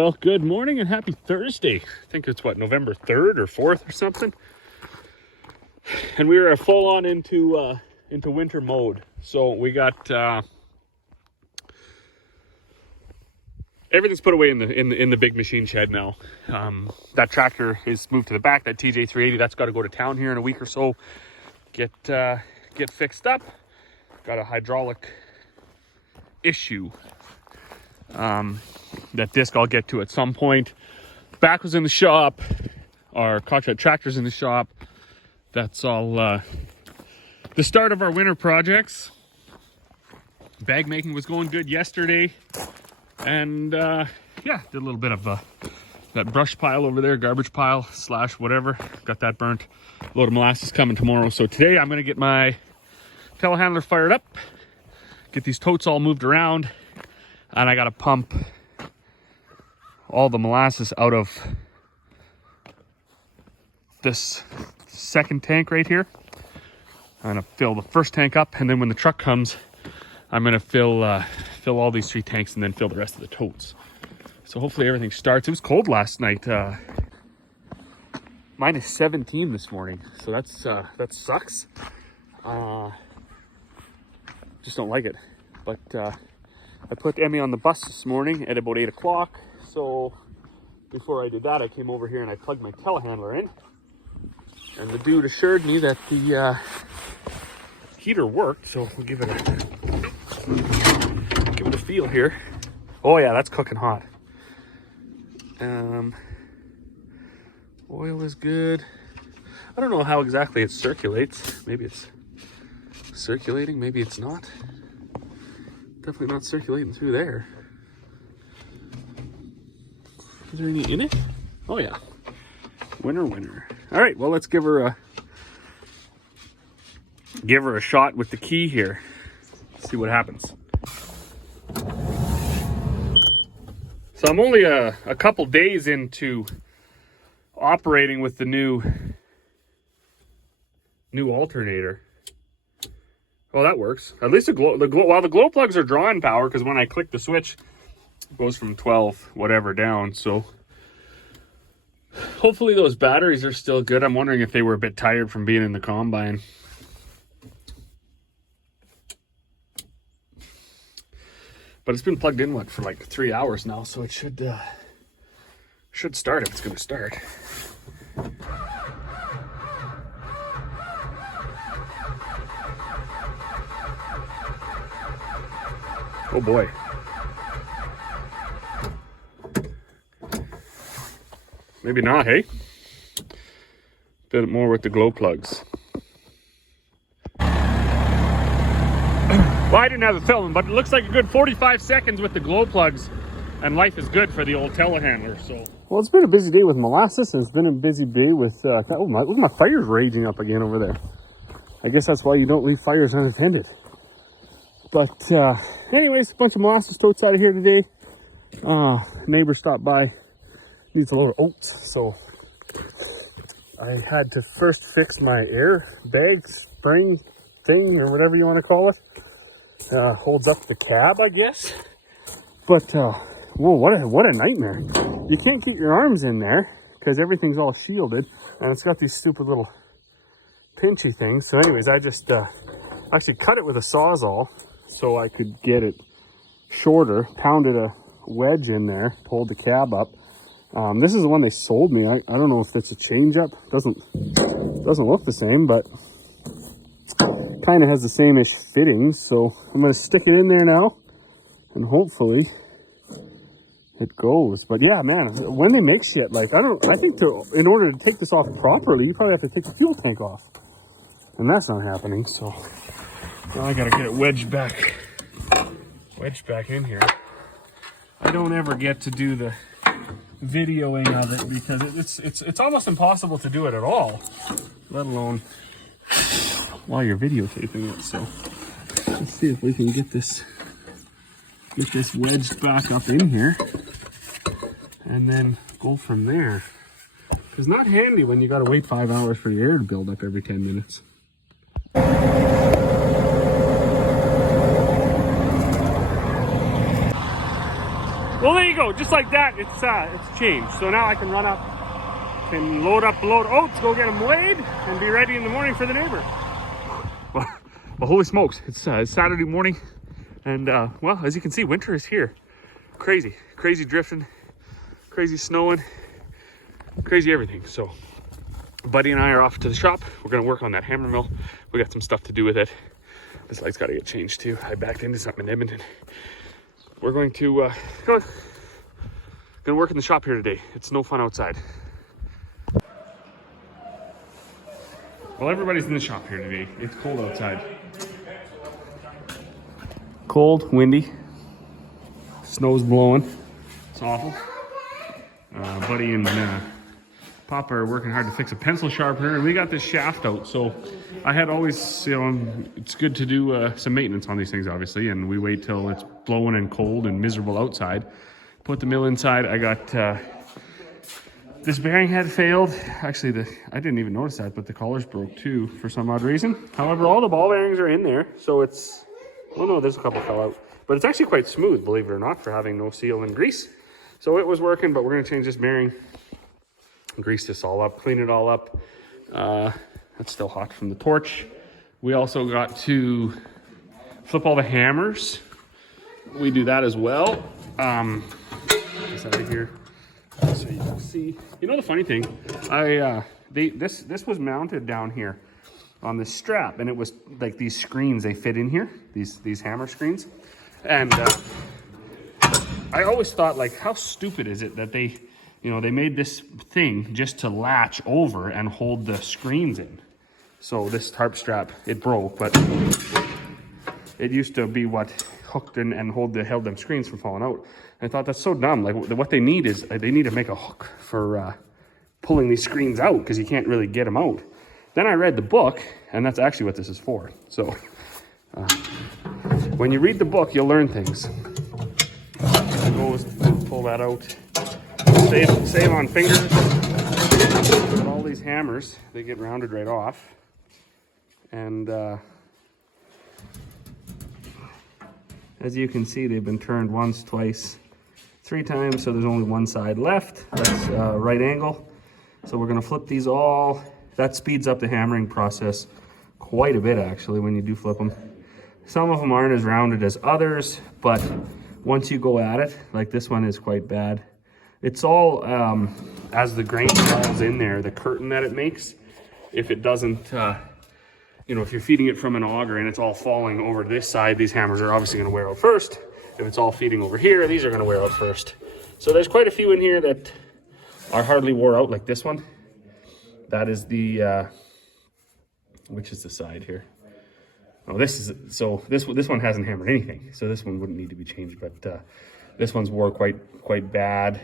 Well, good morning and happy Thursday. I think it's what, November 3rd or 4th or something. And we are full on into winter mode. So we got everything's put away in the big machine shed now. That tractor is moved to the back. That TJ380, that's got to go to town here in a week or so. Get fixed up. Got a hydraulic issue. That disc I'll get to at some point. Back was in the shop. Our contract tractor's in the shop. That's all the start of our winter projects. Bag making was going good yesterday. And yeah, did a little bit of that brush pile over there, garbage pile / whatever. Got that burnt. Load of molasses coming tomorrow. So today I'm going to get my telehandler fired up. Get these totes all moved around. And I got to pump all the molasses out of this second tank right here. I'm going to fill the first tank up, and then when the truck comes, I'm going to fill all these 3 tanks and then fill the rest of the totes. So hopefully everything starts. It was cold last night. Minus 17 this morning. So that sucks. Just don't like it. But I put Emmy on the bus this morning at about 8 o'clock. So before I did that, I came over here and I plugged my telehandler in. And the dude assured me that the heater worked. So we'll give it a feel here. Oh yeah, that's cooking hot. Oil is good. I don't know how exactly it circulates. Maybe it's circulating, maybe it's not. Definitely not circulating through there. Is there any in it? Oh yeah. Winner. All right, well, let's give her a shot with the key here. See what happens. So I'm only a couple days into operating with the new alternator. Well, that works. At least while the glow plugs are drawing power, because when I click the switch, it goes from 12 whatever down. So hopefully those batteries are still good. I'm wondering if they were a bit tired from being in the combine. But it's been plugged in for like 3 hours now, so it should start if it's going to start. Oh boy. Maybe not, hey? Bit more with the glow plugs. Well, I didn't have the film, but it looks like a good 45 seconds with the glow plugs, and life is good for the old telehandler, so. Well, it's been a busy day with molasses, and it's been a busy day with, look at my fire's raging up again over there. I guess that's why you don't leave fires unattended. But anyways, a bunch of molasses totes out of here today. Neighbor stopped by, needs a load of oats, so I had to first fix my air bag spring thing, or whatever you want to call it. Holds up the cab, I guess. But whoa, what a nightmare. You can't keep your arms in there because everything's all shielded, and it's got these stupid little pinchy things. So anyways, I just actually cut it with a Sawzall so I could get it shorter, pounded a wedge in there, pulled the cab up. This is the one they sold me. I don't know if it's a change up. Doesn't look the same, but kind of has the same-ish fittings. So I'm going to stick it in there now, and hopefully it goes. But yeah, man, when they make shit, like, I think in order to take this off properly, you probably have to take the fuel tank off. And that's not happening, so now I gotta get it wedged back in here. I don't ever get to do the videoing of it because it's almost impossible to do it at all, let alone while you're videotaping it. So let's see if we can get this wedged back up in here and then go from there. It's not handy when you gotta wait 5 hours for the air to build up every 10 minutes. Well, there you go. go. Just like that, it's changed. So now I can run up and load oats, go get them weighed, and be ready in the morning for the neighbor. Well, holy smokes, it's Saturday morning, and well, as you can see, winter is here. Crazy drifting, crazy snowing, crazy everything. So Buddy and I are off to the shop. We're gonna work on that hammer mill. We got some stuff to do with it. This light's got to get changed too. I backed into something in Edmonton. We're going to gonna work in the shop here today. It's no fun outside. Well, everybody's in the shop here today. It's cold outside. Cold, windy, snow's blowing. It's awful. Buddy and Papa are working hard to fix a pencil sharpener, and we got this shaft out. So I had always, it's good to do some maintenance on these things, obviously, and we wait till it's blowing and cold and miserable outside. Put the mill inside. I got this bearing had failed. Actually, I didn't even notice that, but the collars broke too for some odd reason. However, all the ball bearings are in there, so it's, well, no, there's a couple fell out, but it's actually quite smooth, believe it or not, for having no seal and grease. So it was working, but we're gonna change this bearing, grease this all up, clean it all up. It's still hot from the torch. We also got to flip all the hammers. We do that as well. This out of here, so you can see. You know the funny thing, this was mounted down here on this strap, and it was like these screens, they fit in here, these hammer screens. And I always thought, like, how stupid is it that they made this thing just to latch over and hold the screens in. So this tarp strap, it broke, but it used to be what hooked and held them screens from falling out. And I thought, that's so dumb. Like, what they need is, they need to make a hook for pulling these screens out, because you can't really get them out. Then I read the book, and that's actually what this is for. So when you read the book, you'll learn things. The goal is to pull that out. Save on fingers. But all these hammers, they get rounded right off. And as you can see, they've been turned once, twice, 3 times, so there's only one side left. That's right angle. So we're gonna flip these all. That speeds up the hammering process quite a bit, actually, when you do flip them. Some of them aren't as rounded as others, but once you go at it, like this one is quite bad. It's all, as the grain falls in there, the curtain that it makes, if it doesn't, if you're feeding it from an auger and it's all falling over this side, these hammers are obviously gonna wear out first. If it's all feeding over here, these are gonna wear out first. So there's quite a few in here that are hardly wore out, like this one. That is the, which is the side here? Oh, this one hasn't hammered anything, so this one wouldn't need to be changed, but this one's wore quite bad.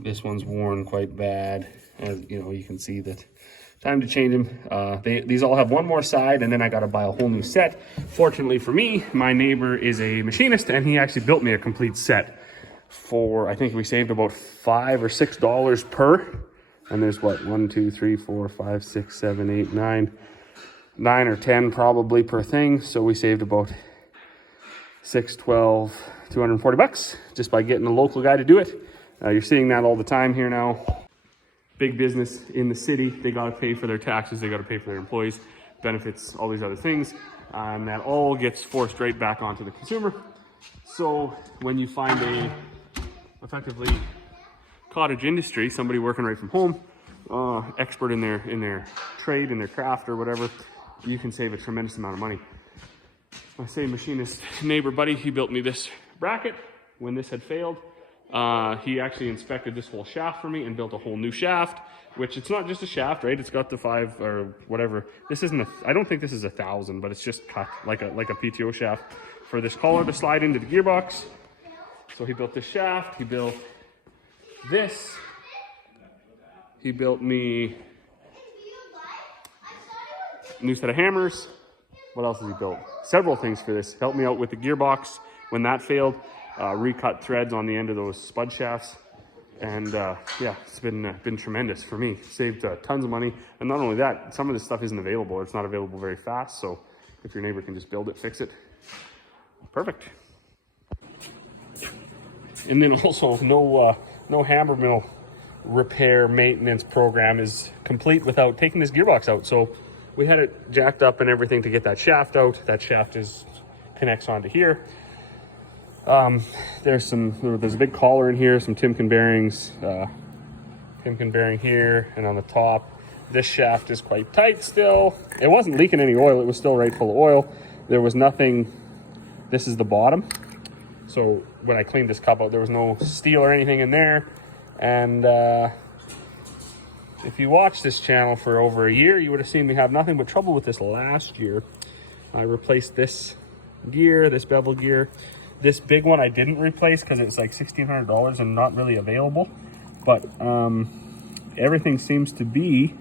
This one's worn quite bad. As you can see that. Time to change them. These all have one more side, and then I got to buy a whole new set. Fortunately for me, my neighbor is a machinist, and he actually built me a complete set for, I think we saved about $5 or $6 per. And there's what, 1, 2, 3, 4, 5, 6, 7, 8, 9 or 10 probably per thing. So we saved about 6, 12, 240 bucks just by getting a local guy to do it. You're seeing that all the time here now. Big business in the city, they got to pay for their taxes, they got to pay for their employees, benefits, all these other things, and that all gets forced right back onto the consumer. So when you find a effectively cottage industry, somebody working right from home, expert in their trade, in their craft or whatever, you can save a tremendous amount of money. My same machinist neighbor Buddy, he built me this bracket when this had failed. He actually inspected this whole shaft for me and built a whole new shaft, which it's not just a shaft, right? It's got the 5 or whatever. This isn't I don't think this is 1,000, but it's just cut like a PTO shaft for this collar to slide into the gearbox. So he built this shaft, he built this. He built me a new set of hammers. What else has he built? Several things for this. Helped me out with the gearbox when that failed. Recut threads on the end of those spud shafts, and yeah, it's been tremendous for me. Saved tons of money, and not only that, some of this stuff isn't available. It's not available very fast, so if your neighbor can just build it, fix it, perfect. And then also no hammer mill repair maintenance program is complete without taking this gearbox out. So we had it jacked up and everything to get that shaft out. That shaft connects onto here. There's a big collar in here, some Timken bearings, Timken bearing here and on the top. This shaft is quite tight still. It wasn't leaking any oil, it was still right full of oil. There was nothing. This is the bottom. So when I cleaned this cup out, there was no steel or anything in there. And if you watched this channel for over a year, you would have seen me have nothing but trouble with this last year. I replaced this gear, this bevel gear. This big one I didn't replace because it's like $1,600 and not really available. But everything seems to be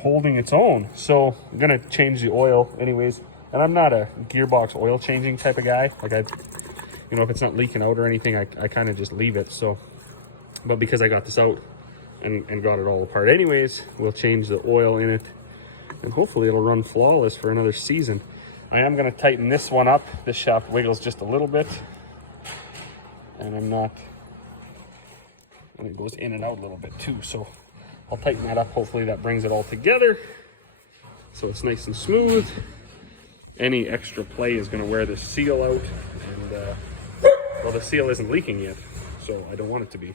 holding its own. So I'm gonna change the oil anyways. And I'm not a gearbox oil changing type of guy. Like if it's not leaking out or anything, I kind of just leave it. So, but because I got this out and got it all apart anyways, we'll change the oil in it and hopefully it'll run flawless for another season. I am going to tighten this one up. This shaft wiggles just a little bit and and it goes in and out a little bit too. So I'll tighten that up. Hopefully that brings it all together so it's nice and smooth. Any extra play is going to wear this seal out, and well, the seal isn't leaking yet, so I don't want it to be.